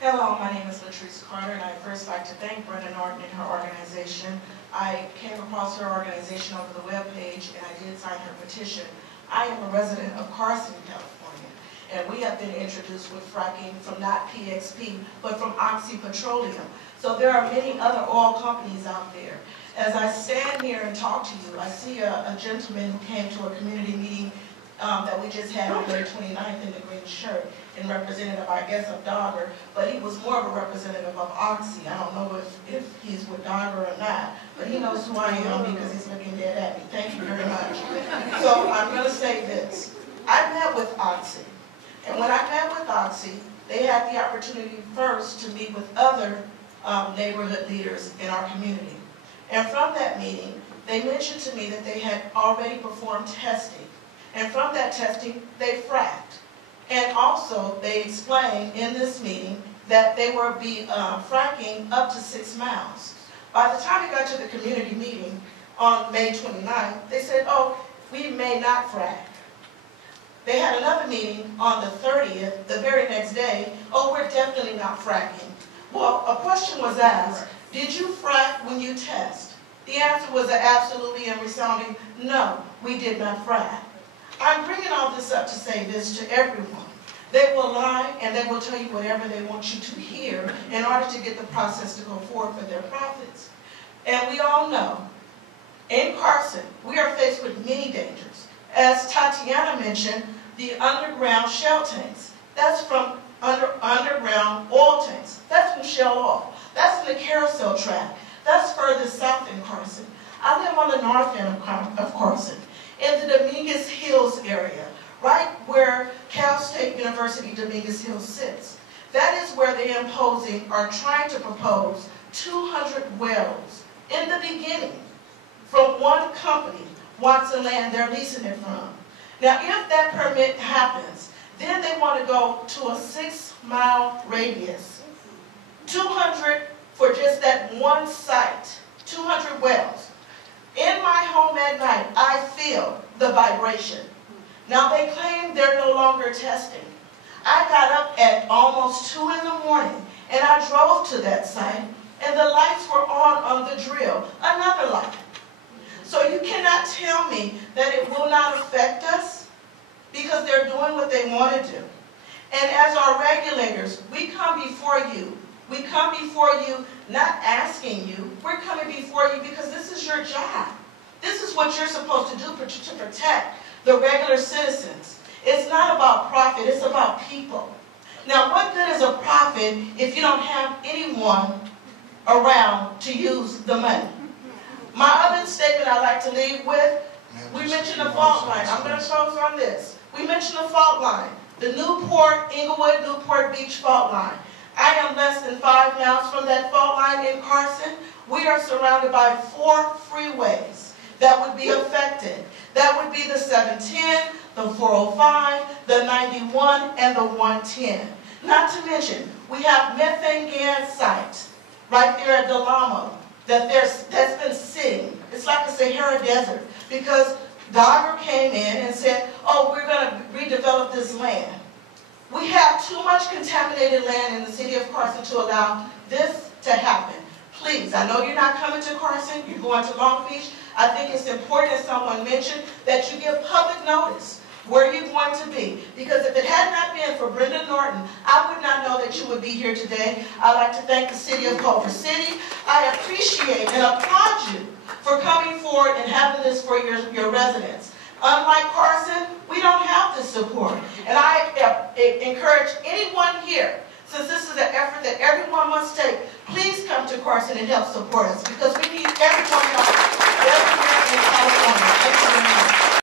Hello, my name is Latrice Carter, and I'd first like to thank Brenda Norton and her organization. I came across her organization over the webpage, and I did sign her petition. I am a resident of Carson, California, and we have been introduced with fracking from not PXP, but from Oxy Petroleum. So there are many other oil companies out there. As I stand here and talk to you, I see a gentleman who came to a community meeting that we just had on May 29th in the green shirt, and representative, I guess, of Dogger, but he was more of a representative of Oxy. I don't know if he's with Dogger or not, but he knows who I am because he's looking dead at me. Thank you very much. So I'm going to say this. I met with Oxy, and when I met with Oxy, they had the opportunity first to meet with other neighborhood leaders in our community. And from that meeting, they mentioned to me that they had already performed testing. And from that testing, they fracked. And also, they explained in this meeting that they were fracking up to 6 miles. By the time we got to the community meeting on May 29th, they said, oh, we may not frack. They had another meeting on the 30th, the very next day, oh, we're definitely not fracking. Well, a question was asked, did you frack when you test? The answer was an absolutely and resounding, no, we did not frack. I'm bringing all this up to say this to everyone. They will lie and they will tell you whatever they want you to hear in order to get the process to go forward for their profits. And we all know, in Carson, we are faced with many dangers. As Tatiana mentioned, the underground shell tanks. That's from underground oil tanks. That's from Shell Oil. That's in the carousel track. That's further south in Carson. I live on the north end of Carson, in the Dominguez Hills area, right where Cal State University Dominguez Hills sits. That is where they are trying to propose 200 wells in the beginning from one company, Watson Land, they're leasing it from. Now, if that permit happens, then they want to go to a 6-mile radius. 200 for just that one site, 200 wells. In my home at night, I feel the vibration. Now they claim they're no longer testing. I got up at almost 2 in the morning and I drove to that site and the lights were on the drill, another light. So you cannot tell me that it will not affect us because they're doing what they want to do. And as our regulators, we come before you. We come before you not asking you, we're coming before you because this is your job. This is what you're supposed to do to protect the regular citizens. It's not about profit, it's about people. Now, what good is a profit if you don't have anyone around to use the money? My other statement I'd like to leave with, we mentioned the fault line. I'm going to close on this. We mentioned the fault line, the Inglewood, Newport Beach fault line. I am less than 5 miles from that fault line in Carson. We are surrounded by 4 freeways that would be affected. That would be the 710, the 405, the 91, and the 110. Not to mention, we have methane gas sites right there at Del Amo that's been sitting. It's like a Sahara Desert because Dogger came in and said, oh, we're going to redevelop this land. We have too much contaminated land in the city of Carson to allow this to happen. Please, I know you're not coming to Carson, you're going to Long Beach. I think it's important, as someone mentioned, that you give public notice where you're going to be. Because if it had not been for Brenda Norton, I would not know that you would be here today. I'd like to thank the city of Culver City. I appreciate and applaud you for coming forward and having this for your residents. Unlike Carson, we don't have this support. And I encourage anyone here, since this is an effort that everyone must take, please come to Carson and help support us because we need everyone help. Everyone in California. Thank you very much.